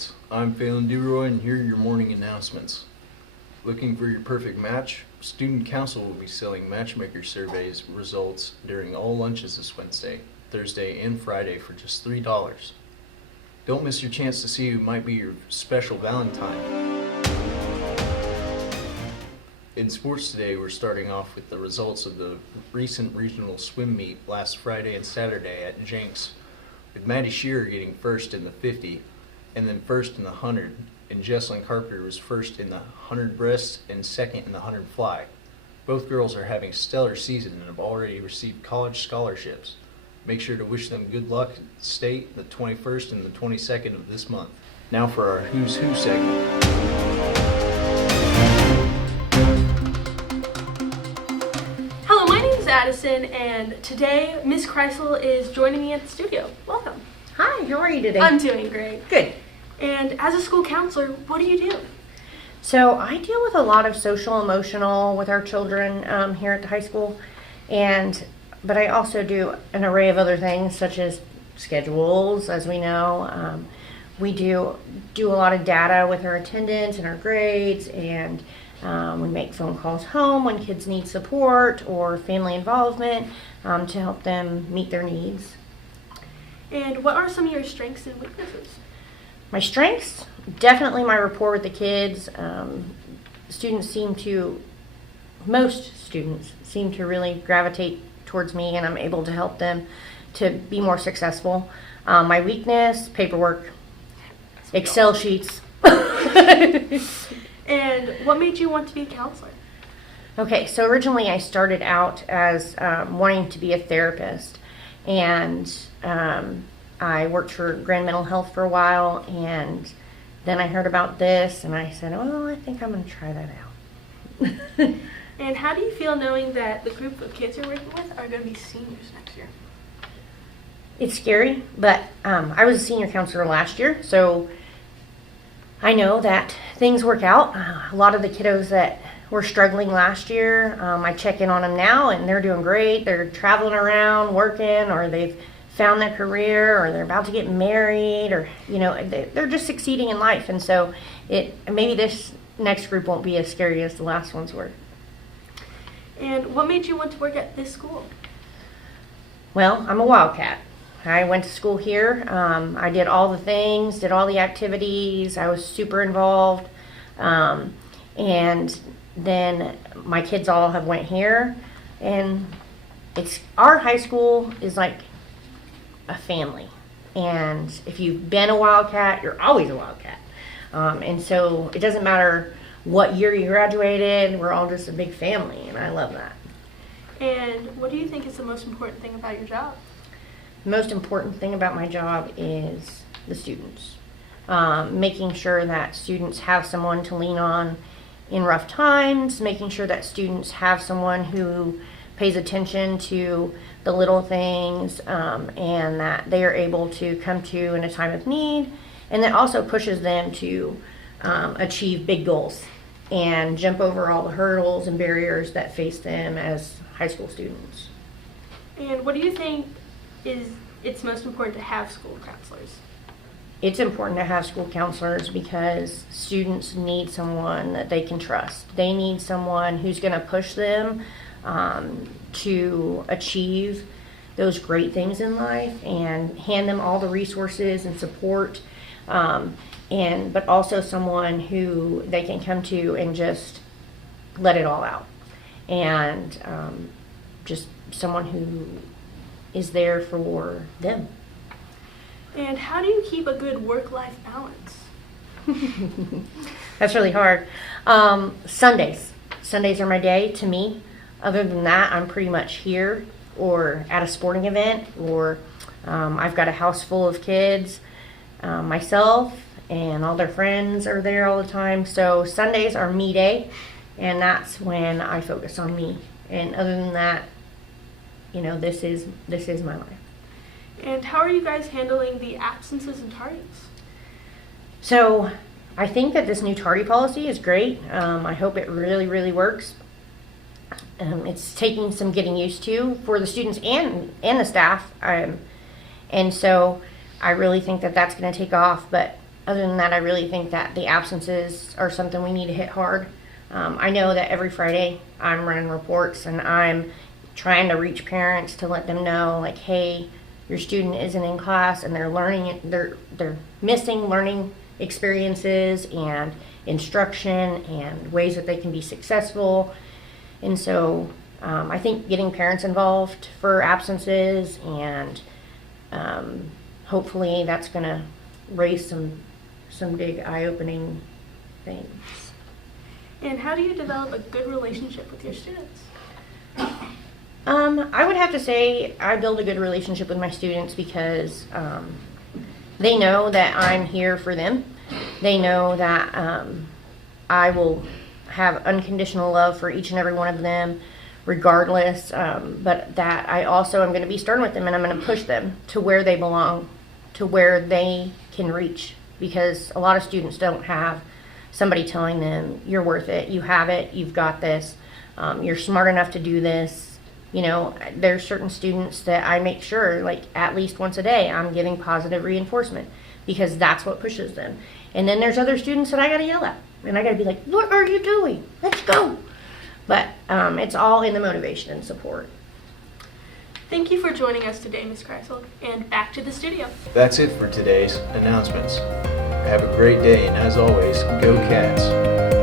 parents. I'm Phelan DeRoy, and here are your morning announcements. Looking for your perfect match? Student Council will be selling matchmaker surveys results during all lunches this Wednesday, Thursday, and Friday for just $3. Don't miss your chance to see who might be your special Valentine. In sports today, we're starting off with the results of the recent regional swim meet last Friday and Saturday at Jenks, with Maddie Shearer getting first in the 50 and then first in the 100, and Jesslyn Carpenter was first in the 100 breast and second in the 100 fly. Both girls are having a stellar season and have already received college scholarships. Make sure to wish them good luck at state the 21st and the 22nd of this month. Now for our Who's Who segment. Hello, my name is Addison, and today Miss Kreisel is joining me at the studio. Welcome. Hi, how are you today? I'm doing great. Good. And as a school counselor, what do you do? So I deal with a lot of social, emotional with our children here at the high school, but I also do an array of other things such as schedules, as we know. We do a lot of data with our attendance and our grades, and we make phone calls home when kids need support or family involvement to help them meet their needs. And what are some of your strengths and weaknesses? My strengths, definitely my rapport with the kids. Most students seem to really gravitate towards me, and I'm able to help them to be more successful. My weakness, paperwork, Excel sheets. And what made you want to be a counselor? Okay, so originally I started out as wanting to be a therapist, and I worked for Grand Mental Health for a while, and then I heard about this, and I said, oh, I think I'm going to try that out. And how do you feel knowing that the group of kids you're working with are going to be seniors next year? It's scary, but I was a senior counselor last year, so I know that things work out. A lot of the kiddos that were struggling last year, I check in on them now, and they're doing great. They're traveling around, working, or they've found their career, or they're about to get married, or they're just succeeding in life. And so maybe this next group won't be as scary as the last ones were. And what made you want to work at this school? Well, I'm a wildcat. I went to school here. I did all the things, did all the activities. I was super involved. And then my kids all have went here. And our high school is like a family. And if you've been a wildcat, you're always a wildcat. And so it doesn't matter what year you graduated. We're all just a big family, and I love that. And what do you think is the most important thing about your job? The most important thing about my job is the students. Making sure that students have someone to lean on in rough times, making sure that students have someone who pays attention to the little things, and that they are able to come to in a time of need, and that also pushes them to achieve big goals and jump over all the hurdles and barriers that face them as high school students. And what do you think it's most important to have school counselors? It's important to have school counselors because students need someone that they can trust. They need someone who's going to push them to achieve those great things in life and hand them all the resources and support, but also someone who they can come to and just let it all out, and just someone who is there for them. And how do you keep a good work-life balance? That's really hard. Sundays are my day to me. Other than that, I'm pretty much here or at a sporting event, or I've got a house full of kids. Myself and all their friends are there all the time. So Sundays are me day, and that's when I focus on me. And other than that, this is my life. And how are you guys handling the absences and tardies? So I think that this new tardy policy is great. I hope it really, really works. It's taking some getting used to for the students and the staff. And so I really think that that's going to take off. But Other than that, I really think that the absences are something we need to hit hard. I know that every Friday I'm running reports and I'm trying to reach parents to let them know, like, hey, your student isn't in class and they're missing learning experiences and instruction and ways that they can be successful. And so I think getting parents involved for absences and hopefully that's going to raise some big eye-opening things. And how do you develop a good relationship with your students? I would have to say I build a good relationship with my students because they know that I'm here for them. They know that I will have unconditional love for each and every one of them regardless, but that I also am going to be stern with them and I'm going to push them to where they belong, to where they can reach, because a lot of students don't have somebody telling them, you're worth it, you have it, you've got this, you're smart enough to do this. You know, there's certain students that I make sure, like, at least once a day, I'm giving positive reinforcement because that's what pushes them. And then there's other students that I got to yell at. And I got to be like, what are you doing? Let's go. But it's all in the motivation and support. Thank you for joining us today, Ms. Kreisel, and back to the studio. That's it for today's announcements. Have a great day, and as always, go Cats.